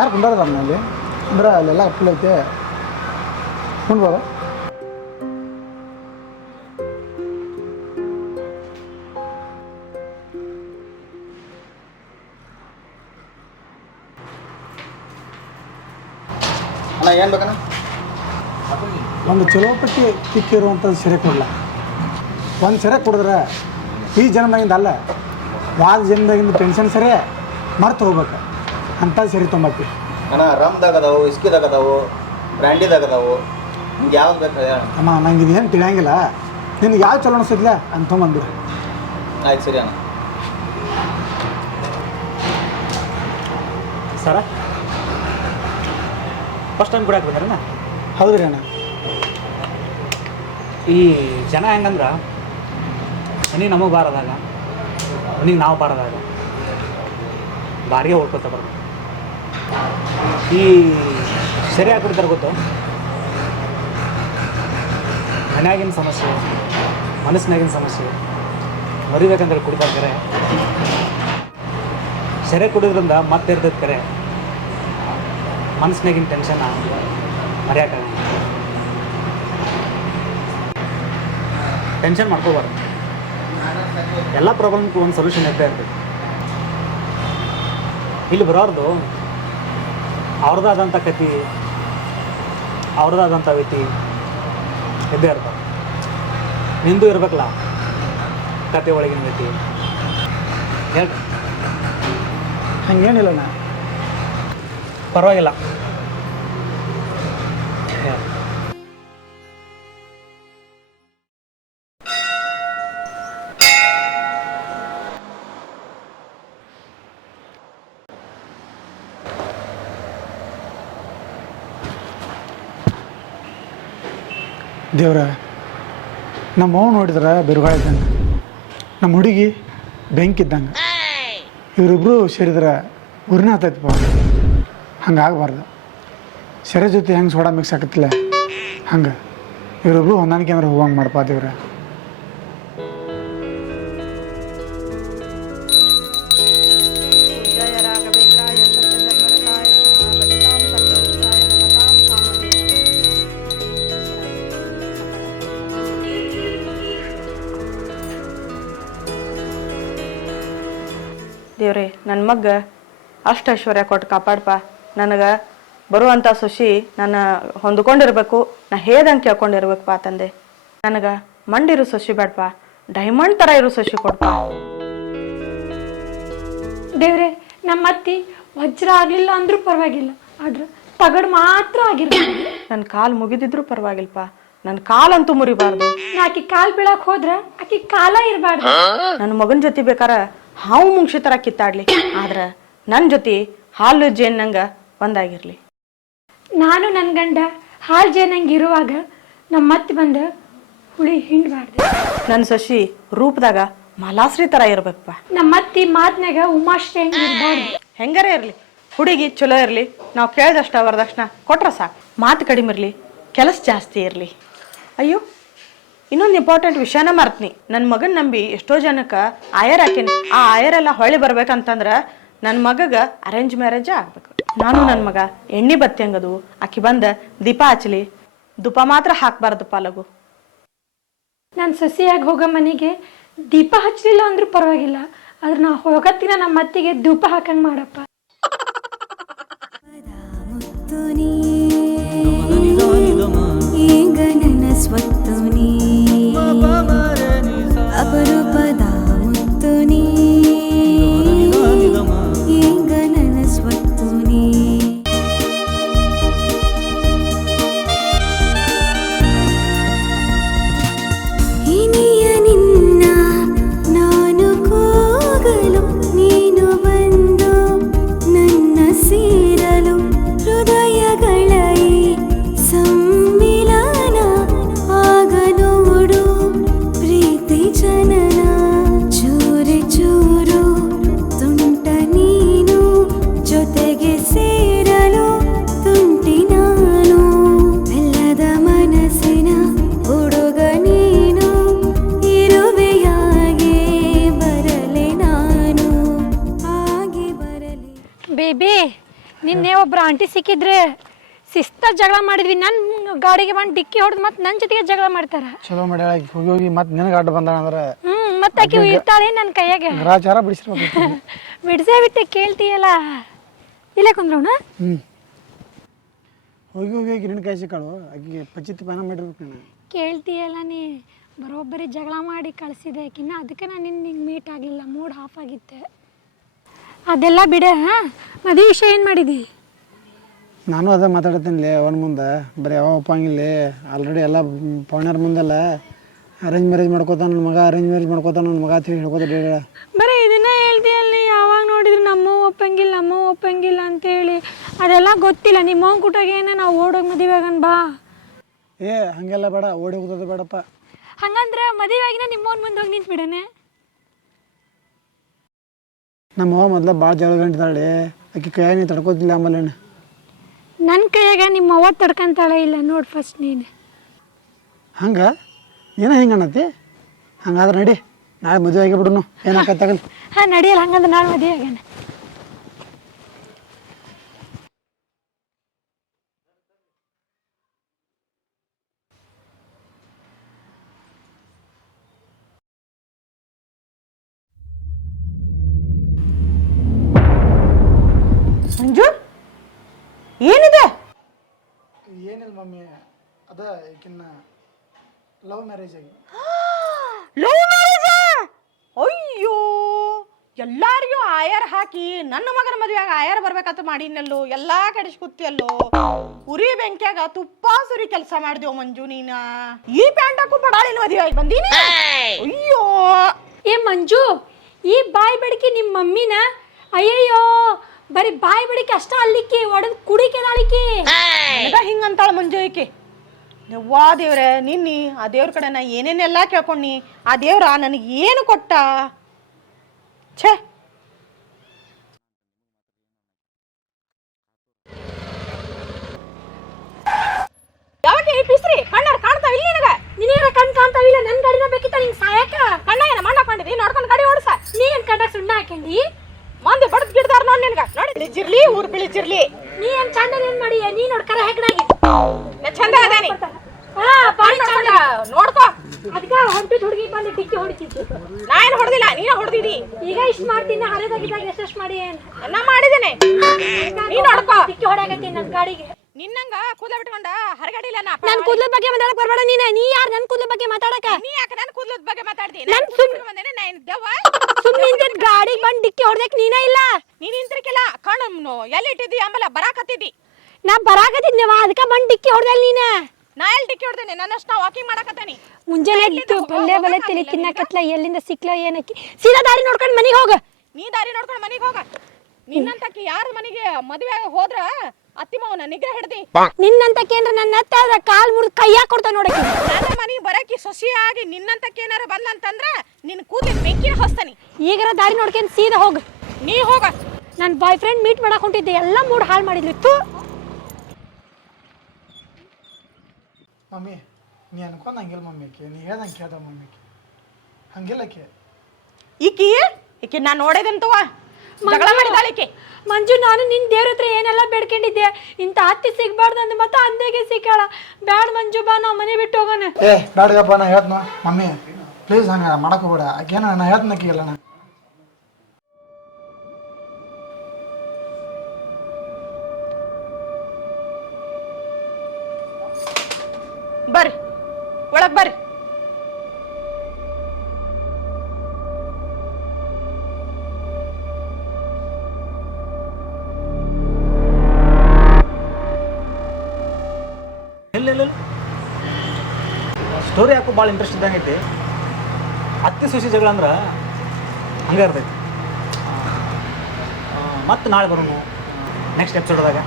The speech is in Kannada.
ಯಾರು ಕುಂಡಾರದ ನಮ್ಮಲ್ಲಿ ಅಂದ್ರೆ ಅಲ್ಲೆಲ್ಲ ಅಪ್ಪಲ್ ಐತೆ ಕುಂಡ್ ಬಾರ. ಅಣ್ಣ ಏನು ಬೇಕಣ್ಣ? ಒಂದು ಚಲೋ ಪಟ್ಟಿ ಕಿಕ್ಕಿರುವಂಥದ್ದು ಸೆರೆ ಕೊಡಲ್ಲ. ಒಂದು ಸೆರೆ ಕುಡಿದ್ರೆ ಈ ಜನ್ಮದಾಗಿಂದ ಅಲ್ಲ, ವಾದ ಜನ್ಮದಾಗಿಂದ ಟೆನ್ಷನ್ ಸರಿ ಮರ್ತು ಹೋಗ್ಬೇಕು ಅಂಥದ್ದು ಸರಿ ತೊಂಬತ್ತಿ. ಅಣ್ಣ ರಮ್ದಾಗ ಅದಾವು, ಇಸ್ಕಿದಾಗ ಅದಾವು, ಬ್ರ್ಯಾಂಡಿದಾಗ ಅದಾವು, ನಿಮ್ಗೆ ಯಾವ್ದು ಬೇಕು ಹೇಳ. ಅಮ್ಮ ನಂಗೆ ಇದೇನು ತಿಳಿಯಂಗಿಲ್ಲ, ನಿನ್ಗೆ ಯಾವ ಚಲೋ ಅನಿಸಿದ್ಲ ಅಂತ ತೊಗೊಂಬಂದು. ಆಯ್ತು ಸರಿ ಅಣ್ಣ. ಸರ ಫಸ್ಟ್ ಟೈಮ್ ಕುಡಿಯಕ್ಕೆ ಬಂದ್ರಣ್ಣ? ಹೌದು ರೀ ಅಣ್ಣ. ಈ ಜನ ಹೆಂಗಂದ್ರೆ ಮನೆಗೆ ನಮಗೆ ಬಾರದಾಗ ಮನೆಗೆ ನಾವು ಬಾರದಾಗ ಬಾರಿಗೆ ಓಡ್ಕೊತ ಬರ್ಬೇಕು. ಈ ಸರಿ ಹಾಕಿರ್ತಾರೆ ಗೊತ್ತು, ಮನ್ಯಾಗಿನ ಸಮಸ್ಯೆ, ಮನಸ್ಸಿನಾಗಿನ ಸಮಸ್ಯೆ ಮರಿಬೇಕಂದ್ರೆ ಕುಡಿತಾರೆ ಕರೆ. ಸೆರೆ ಕುಡಿದ್ರಿಂದ ಮತ್ತೆ ಇರ್ತೈತೆ ಕರೆ, ಮನಸ್ಸಿನಾಗಿನ ಟೆನ್ಷನ್ ಮರೆಯೋಕ್ಕಾಗಲ್ಲ. ಟೆನ್ಷನ್ ಮಾಡ್ಕೋಬಾರ್ದು. ಎಲ್ಲ ಪ್ರಾಬ್ಲಮ್ಗೂ ಒಂದು ಸೊಲ್ಯೂಷನ್ ಇರ್ತೇ ಇರ್ತೈತಿ. ಇಲ್ಲಿ ಬರೋರ್ದು ಅವ್ರದ್ದಾದಂಥ ಕತೆ, ಅವ್ರದ್ದಾದಂಥ ವ್ಯಕ್ತಿ ಇದ್ದೇ ಇರ್ತಾರೆ. ನಿಂದು ಇರ್ಬೇಕಲ್ಲ ಕತೆ ಒಳಗಿನ ವ್ಯಕ್ತಿ. ಹೇಳ್ರಿ. ಹಂಗೇನಿಲ್ಲ ಅಣ್ಣ, ಪರವಾಗಿಲ್ಲ. ದೇವ್ರ, ನಮ್ಮ ಅವ್ನು ನೋಡಿದ್ರೆ ಬಿರುಗಾಳ ಇದ್ದಂಗೆ, ನಮ್ಮ ಹುಡುಗಿ ಬೆಂಕಿ ಇದ್ದಂಗೆ, ಇವರಿಬ್ಬರು ಸೇರಿದ್ರೆ ಉರಿನ ಹತ್ತೈತಪ್ಪ. ಹಂಗಾಗಬಾರ್ದು. ಸೆರೆ ಜೊತೆ ಹೆಂಗೆ ಸೋಡಾ ಮಿಕ್ಸ್ ಆಗತ್ತಿಲ್ಲ ಹಂಗೆ ಇವರಿಬ್ರು ಹೊಂದಾಣಿಕೆ ಅಂದ್ರೆ ಹೋಗಂಗೆ ಮಾಡಪ್ಪ ದೇವ್ರ. ದೇವ್ರೆ, ನನ್ನ ಮಗ್ಗ ಅಷ್ಟು ಐಶ್ವರ್ಯ ಕೊಟ್ಟು ಕಾಪಾಡಪ್ಪ. ನನಗೆ ಬರುವಂಥ ಸೊಸಿ ನನ್ನ ಹೊಂದ್ಕೊಂಡಿರ್ಬೇಕು, ನಾ ಹೇಳ್ದಂಗೆ ಕೇಳ್ಕೊಂಡಿರ್ಬೇಕಪ್ಪ ತಂದೆ. ನನಗೆ ಮಂಡಿರೋ ಸೊಸಿ ಬೇಡಪ್ಪ, ಡೈಮಂಡ್ ಥರ ಇರೋ ಸೊಸಿ ಕೊಡಪ್ಪ. ದೇವ್ರೆ, ನಮ್ಮ ಅತ್ತಿ ವಜ್ರ ಆಗಲಿಲ್ಲ ಅಂದ್ರೂ ಪರವಾಗಿಲ್ಲ, ಆದ್ರೆ ತಗಡು ಮಾತ್ರ ಆಗಿರ್ಬೇಕು. ನನ್ನ ಕಾಲು ಮುಗಿದಿದ್ರು ಪರವಾಗಿಲ್ಲಪ್ಪ, ನನ್ನ ಕಾಲಂತೂ ಮುರಿಬಾರ್ದು. ಆಕಿ ಕಾಲ್ ಬೀಳಕ್ ಹೋದ್ರ ಆಕಿ ಕಾಲ ಇರಬಾರ್ದು. ನನ್ನ ಮಗನ ಜೊತೆ ಬೇಕಾರ ಹಾವು ಮುಂಕ್ಷಿ ಥರ ಕಿತ್ತಾಡ್ಲಿ, ಆದ್ರೆ ನನ್ನ ಜೊತೆ ಹಾಲು ಜೇನ್ನಂಗೆ ಒಂದಾಗಿರ್ಲಿ. ನಾನು ನನ್ನ ಗಂಡ ಹಾಲು ಜೇನಂಗೆ ಇರುವಾಗ ನಮ್ಮ ಅತ್ತಿ ಬಂದ ಹುಳಿ ಹಿಂಡ್ಬಾರ್ದು. ನನ್ನ ಸೊಸಿ ರೂಪದಾಗ ಮಲಾಶ್ರೀ ಥರ ಇರ್ಬೇಕಪ್ಪ. ನಮ್ಮ ಅತ್ತಿ ಮಾತ್ನಾಗ ಉಮಾಶ್ರೀ ಹಂಗೆ ಇರಬಾರ್ದು. ಹೆಂಗಾರೇ ಇರಲಿ, ಹುಡುಗಿ ಚಲೋ ಇರಲಿ, ನಾವು ಕೇಳಿದಷ್ಟ ವರದಕ್ಷಿಣ ಕೊಟ್ರೆ ಸಾಕು. ಮಾತು ಕಡಿಮೆ ಇರಲಿ, ಕೆಲಸ ಜಾಸ್ತಿ ಇರಲಿ. ಅಯ್ಯೋ, ಇನ್ನೊಂದು ಇಂಪಾರ್ಟೆಂಟ್ ವಿಷಯನ ಮರ್ತ್ನಿ. ನನ್ನ ಮಗನ ನಂಬಿ ಎಷ್ಟೋ ಜನಕ್ಕೆ ಆಯರ್ ಹಾಕೀನಿ. ಆ ಆಯರೆಲ್ಲ ಹೊಳ್ಳಿ ಬರ್ಬೇಕಂತಂದ್ರೆ ನನ್ನ ಮಗಗ ಅರೇಂಜ್ ಮ್ಯಾರೇಜೇ ಆಗ್ಬೇಕು. ನಾನು ನನ್ನ ಮಗ ಎಣ್ಣೆ ಬತ್ತಿ ಹಂಗದು, ಆಕಿ ಬಂದ ದೀಪ ಹಚ್ಚಲಿ, ದುಪ ಮಾತ್ರ ಹಾಕ್ಬಾರ್ದಪ್ಪ ಲಗು. ನಾನು ಸೊಸೆಯಾಗಿ ಹೋಗೋ ಮನೆಗೆ ದೀಪ ಹಚ್ಚಲಿಲ್ಲ ಅಂದ್ರೂ ಪರವಾಗಿಲ್ಲ, ಆದ್ರೆ ನಾ ಹೋಗತ್ತಿನ ನಮ್ಮ ಅತ್ತಿಗೆ ಧೂಪ ಹಾಕಂಗ್ ಮಾಡಪ್ಪ. ಸ್ವತ್ತು ನೀ ಅಪರೂಪದ ಮುತ್ತು ನೀ ಈಗ ನನ್ನ ಸ್ವತ್ತು ನೀ. ಹಿನಿಯ ನಿನ್ನ ನಾನು ಕೂಗಲು ನೀನು ಬಂದು ಒಬ್ರು ಆಂಟಿ ಸಿಕ್ಕಿದ್ರೆ ಶಿಸ್ತಾಗಿ ಜಗಳ ಮಾಡಿದ್ವಿ. ನನ್ನ ಗಾಡಿಗೆ ಬಂದು ಡಿಕ್ಕಿ ಹೊಡೆದು ಮತ್ತೆ ನನ್ನ ಜೊತೆಗೆ ಜಗಳ ಮಾಡ್ತಾರ. ಚಲೋ ಮಾಡಿ ಹೋಗಿ ಹೋಗಿ ಮತ್ತೆ ನಿನಗೆ ಅಡ್ಡ ಬಂದ ಅಂದ್ರೆ ಮತ್ತೆ ಆಕೆ ಇರ್ತಾಳೆ ನನ್ನ ಕೈಯಾಗ. ಗ್ರಾಚಾರ ಬಿಡಿಸಿರ್ಬೇಕು. ಬಿಡ್ಸೇ ಬಿಟ್ಟೆ ಕೇಳ್ತೀಯಲ್ಲ. ಇಲ್ಲೇ ಕುಂದ್ರವಣ. ಹೋಗಿ ಹೋಗಿ ಹೋಗಿ ನಿನ್ನ ಕೈ ಸಿಕ್ಕಾಳು ಆಕೆಗೆ ಪಚಿತಿ ಪಾನ ಮಾಡಿರ್ಬೇಕು ನಾನು. ಕೇಳ್ತೀಯಲ್ಲ ನೀ ಬರೋಬ್ಬರಿ ಜಗಳ ಮಾಡಿ ಕಳಿಸಿದೆ ಆಕಿನ. ಅದಕ್ಕೆ ನಾನು ನಿಂಗೆ ಮೀಟ್ ಆಗಲಿಲ್ಲ, ಮೂಡ್ ಆಫ್ ಆಗಿತ್ತೆ. ಅದೆಲ್ಲ ಬಿಡ. ಮದುವೆ ವಿಷಯ ಏನು ಮಾಡಿದಿ? ನಾನು ಅದೇ ಮಾತಾಡ್ತೀನಿ ಅವನ ಮುಂದೆ. ಬರೀ ಯಾವ ಒಪ್ಪಂಗಿಲ್ಲ. ಆಲ್ರೆಡಿ ಎಲ್ಲ ಪೌಣ್ಯರ ಮುಂದೆಲ್ಲ ಅರೇಂಜ್ ಮ್ಯಾರೇಜ್ ಮಾಡ್ಕೋತಾನ ನನ್ನ ಮಗ, ಅರೇಂಜ್ ಮ್ಯಾರೇಜ್ ಮಾಡ್ಕೋತಾನ ನನ್ನ ಮಗ ಅಂತ ಹೇಳ್ಕೋತ ಬರೀ ಇದನ್ನ ಹೇಳ್ತೀಯಲ್ಲ. ಯಾವಾಗ ನೋಡಿದ್ರು ನಮ್ಮ ಒಪ್ಪಂಗಿಲ್ಲ ಅಂತೇಳಿ. ಅದೆಲ್ಲ ಗೊತ್ತಿಲ್ಲ. ನಿಮ್ಮ ಅವ್ನ ಕುಟಾಗೇನ ನಾವು ಓಡೋಗಿ ಮದುವೆಗನ್ ಬಾ. ಏ ಹಂಗೆಲ್ಲ ಬೇಡ, ಓಡಿ ಹೋಗೋದು ಬೇಡಪ್ಪ. ಹಂಗಂದ್ರೆ ಮದುವೆಯಾಗಿನ ನಿಮ್ಮವ್ನ ಮುಂದೆ ಹೋಗಿ ನಿಂತು ಬಿಡನೆ. ನಮ್ಮ ಅವ್ವ ಮೊದಲ ಭಾಳ ಜಗಳ ಗಂಟಿದ್ದಾಳೆ. ಆಕೆ ಕೈಯಾಗ ನೀ ತಡ್ಕೋತಿಲ್ಲ. ಆಮೇಲೆ ನನ್ನ ಕೈಯಾಗ ನಿಮ್ಮ ಅವ್ವ ತಡ್ಕೊಂತಾಳೆ ಇಲ್ಲ ನೋಡಿ ಫಸ್ಟ್ ನೀನು. ಹಂಗೆ ಏನೋ ಹಿಂಗೆ ಅನ್ನತ್ತಿ. ಹಂಗಾದ್ರೆ ನಡಿ, ನಾಳೆ ಮದುವೆ ಆಗಿ ಬಿಡುನು. ಏನಾಕತ್ತಾಗಲ್ಲ. ಹಾಂ ನಡಿಯಲ್ಲ. ಹಂಗಂದ್ರೆ ನಾನು ಮದುವೆ ಆಗ್ಯಾನ. ಮಂಜು ಏನಿದೆ? ಏನಿಲ್ಲ ಮಮ್ಮಿ, ಅದ ಈಕಿನ್ನ ಲವ್ ಮ್ಯಾರೇಜ್ ಆಗಿ. Love marriage? ಅಯ್ಯೋ, ಎಲ್ಲಾರಿಗೂ ಆಯರ್ ಹಾಕಿ ನನ್ನ ಮಗನ ಮದುವೆಯಾಗ ಆಯರ್ ಬರ್ಬೇಕಂತ ಮಾಡಿನಲ್ಲೋ. ಎಲ್ಲಾ ಕಡಿಸಿ ಕೂತಿಯಲ್ಲೋ. ಉರಿ ಬೆಂಕಿಯಾಗ ತುಪ್ಪ ಸುರಿ ಕೆಲಸ ಮಾಡ್ದೇವ್ ಮಂಜು ನೀನ. ಈ ಪ್ಯಾಂಟ್ ಹಾಕು ಪಡಾಳಿನ ಮದುವೆ ಆಗಿ ಬಂದೀನಿ. ಅಯ್ಯೋ ಏ ಮಂಜು, ಈ ಬಾಯಿ ಬಡಿಕೆ ನಿಮ್ಮ ಮಮ್ಮಿನ? ಅಯ್ಯಯ್ಯೋ, ಬರೀ ಬಾಯಿ ಬಡಿಕೆ ಅಷ್ಟ ಅಲ್ಲಿಕ್ಕಿ ಒಡದ್ ಕುಡಿಕೆ ನಾಳಿಕಿ ಹಿಂಗಂತಾಳ ಮಂಜು ಈಕೆ. ಯವ್ವಾ ದೇವ್ರೆ, ನಿನ್ನಿ ಆ ದೇವ್ರ ಕಡೆ ನಾ ಏನೇನೆಲ್ಲ ಕೇಳ್ಕೊಂಡಿ. ಆ ದೇವ್ರ ನನಗೆ ಏನು ಕೊಟ್ಟ? ಛೇ, ಯಾವಾಗ ಪಿಸ್ರಿ ಕಣ್ಣಾರ ಕಾಣ್ತಾವ ಇಲ್ಲ ನಿನಗ? ನಿನಗ ಕಣ್ ಕಾಣ್ತಾವಿಲ್ಲ. ನನ್ ಗಾಡಿನ ಬೇಕಿತ್ತ ನಿಂಗೆ ಸಾಯಕ? ಕಣ್ಣ ಏನ ಮಣ್ಣ ಹಾಕೊಂಡಿದಿ? ನೋಡ್ಕೊಂಡು ಗಾಡಿ ಓಡಿಸ. ನೀ ಏನ್ ಕಂಡಾಗ ಸುಣ್ಣ ಹಾಕೊಂಡಿ? ಮಂದಿ ಬಡದ್ ಗಿಡದಾರ ನೋಡಿ ನಿನಗ. ನೋಡಿ ಬಿಳಿಜಿರ್ಲಿ, ಊರ್ ಬಿಳಿಜಿರ್ಲಿ. ನೀ ಏನ್ ಚಂದ ಏನ್ ಮಾಡಿ? ನೀ ನೋಡ್ಕರ ಹೆಗ್ನಾಗಿ ನಾ ಚಂದ ಅದಾನಿ. ಹಾ ಬಾರಿ ಚಂದ ನೋಡ್ಕೋ. ಅದಕ್ಕ ಹೊಂಟಿದ್ ಹುಡುಗಿ ಬಂದು ಡಿಕ್ಕಿ ಹೊಡಿತಿತ್ತು. ನಾ ಏನ್ ಹೊಡೆದಿಲ್ಲ, ನೀನ ಹೊಡೆದಿದಿ. ಈಗ ಇಷ್ಟ ಮಾಡ್ತೀನಿ. ಹರಿದಾಗಿದ್ದಾಗ ಎಷ್ಟೆಷ್ಟು ಮಾಡಿ ಏನ್ ನಾ ಮಾಡಿದ್ದೇನೆ. ನೀ ನೋಡ್ಕೋ. ಡಿಕ್ಕಿ ಹೊಡ್ಯಾಕತ್ತೀನಿ ನನ್ ಗಾಡಿಗೆ. ನಿನ್ನಂಗ ಕೂದಲ ಬಿಟ್ಕೊಂಡ ಹರಗಡಿಲ್ಲ ನಾ. ನನ್ ಕೂದಲ ಬಗ್ಗೆ ಮಾತಾಡಕ್ ಬರ್ಬೇಡ ನೀನ. ನೀ ಯಾರು ನನ್ ಕೂದಲ ಬಗ್ಗೆ ಮಾತಾಡಕ? ನೀ ಯಾಕೆ ನನ್ನ ಕೂದಲದ ಬಗ್ಗೆ ಮಾತಾಡ್ದಿ? ನನ್ ಬಂದೇನೆ ನಾ ಏನ್ ದೆವ್ವ? ಸುಮ್ಮನೆ ಗಾಡಿಗೆ ಬಂದು ಡಿಕ್ಕಿ ಹೊಡ್ದಕ್ ನೀನ ಇಲ್ಲ. ನೀನ್ ನಿಂತಿರ್ಕಿಲ್ಲ ಕಣ್ಣು ಎಲ್ಲಿ ಇಟ್ಟಿದ್ದಿ? ಆಮೇಲೆ ಬರಾಕತ್ತಿದ್ದಿ. ನಾ ಬರಾಕತ್ತಿದ್ನವ, ಅದಕ್ಕ ಬಂದು ಡಿಕ್ಕಿ ಹೊಡ್ದಲ್ ನೀನ. ನಾ ಎಲ್ಲಿ ಡಿಕ್ಕಿ ಹೊಡ್ದೇನೆ? ನನ್ನಷ್ಟು ನಾ ವಾಕಿಂಗ್ ಮಾಡಕತ್ತಾನಿ. ಮುಂಜಾನೆ ಎದ್ದು ಬಲ್ಲೆ ತಿಳಿ ತಿನ್ನಕತ್ಲ. ಎಲ್ಲಿಂದ ಸಿಕ್ಲ ಏನಕ್ಕಿ? ಸೀದಾ ದಾರಿ ನೋಡ್ಕೊಂಡು ಮನೆಗೆ ಹೋಗ. ನೀ ದಾರಿ ನೋಡ್ಕೊಂಡು ಮನೆಗೆ ಹೋಗ. ನಿನ್ನಂತಕ್ಕೆ ಯಾರ ಮನೆಗೆ ಮದುವೆ ಹೋದ್ರ ಅತ್ತಿ ಮಾವನ ನಿಗ್ರಹ ಹಿಡ್ದಿ. ನಿನ್ನಂತಕ್ಕೇನ್ರ ನನ್ನ ಹತ್ತ ಕಾಲ್ ಮುರಿದು ಕೈಯಾಗ ಕೊಡ್ತಾ ನೋಡಕ್ಕೆ. ನನ್ನ ಮನೆಗೆ ಬರಕಿ ಸೊಸಿಯಾಗಿ ನಿನ್ನಂತಕ್ಕೇನಾರ ಬಂದಂತಂದ್ರ ನಿನ್ ಕೂದಲಿನ ಬೆಂಕಿನ ಹೊಸ್ತಾನಿ. ಈಗರ ದಾರಿ ನೋಡ್ಕೊಂಡು ಸೀದಾ ಹೋಗ. ನೀ ಹೋಗ. ನನ್ನ ಬಾಯ್ ಫ್ರೆಂಡ್ ಮೀಟ್ ಮಾಡಕ್ ಹೊಂಟಿದ್ದೆ, ಎಲ್ಲ ಮೂಡ್ ಹಾಳು ಮಾಡಿದ್ಲಿತ್ತು. ಮಮ್ಮಿ ನೀ ಅನ್ಕೊಂಡ್ ಹಂಗಿಲ್ಲ ಮಮ್ಮಿಕೆ. ನೀ ಹೇಳ್ದಂಗೆ ಕೇಳ್ದ ಮಮ್ಮಿಕೆ. ಹಂಗಿಲ್ಲಕ್ಕೆ ಈಕಿ ನಾ ನೋಡಿದಂತವ ಜಗಳ ಮಾಡಿದಾಳಿಕೆ. ಮಂಜು, ನಾನು ನಿನ್ ದೇವ್ರ ಹತ್ರ ಏನೆಲ್ಲ ಬೇಡ್ಕೊಂಡಿದ್ದೆ. ಇಂಥ ಅತ್ತಿ ಸಿಗ್ಬಾರ್ದು ಅಂದ ಮತ್ತೆ ಅಂದೇಗೆ ಸಿಕ್ಕಾಳ. ಬ್ಯಾಡ್ ಮಂಜು, ಬಾ ನಾವು ಮನೆ ಬಿಟ್ಟು ಹೋಗೋಣ. ಏ ಬ್ಯಾಡಗಪ್ಪ, ನಾ ಹೇಳ್ತನ ಮಮ್ಮಿ ಪ್ಲೀಸ್ ಹಂಗೆ ಮಾಡಕ್ ಹೋಗ್ಬೇಡ. ಆಕೇನ ನಾ ಹೇಳ್ತನಕ್ಕಿಲ್ಲ. ನಾ ಬರ್ರಿ ಒಳಗ್ ಬರ್ರಿ. ಇಲ್ಲ ಸ್ಟೋರಿ ಯಾಕೋ ಭಾಳ ಇಂಟ್ರೆಸ್ಟ್ ಇದ್ದಂಗೈತಿ. ಅತ್ತಿ ಸೊಸಿ ಜಗಳ ಅಂದ್ರೆ ಹಂಗೆ ಇರ್ತೈತಿ. ಮತ್ತು ನಾಳೆ ಬರೋನು ನೆಕ್ಸ್ಟ್ ಎಪಿಸೋಡ್ದಾಗ.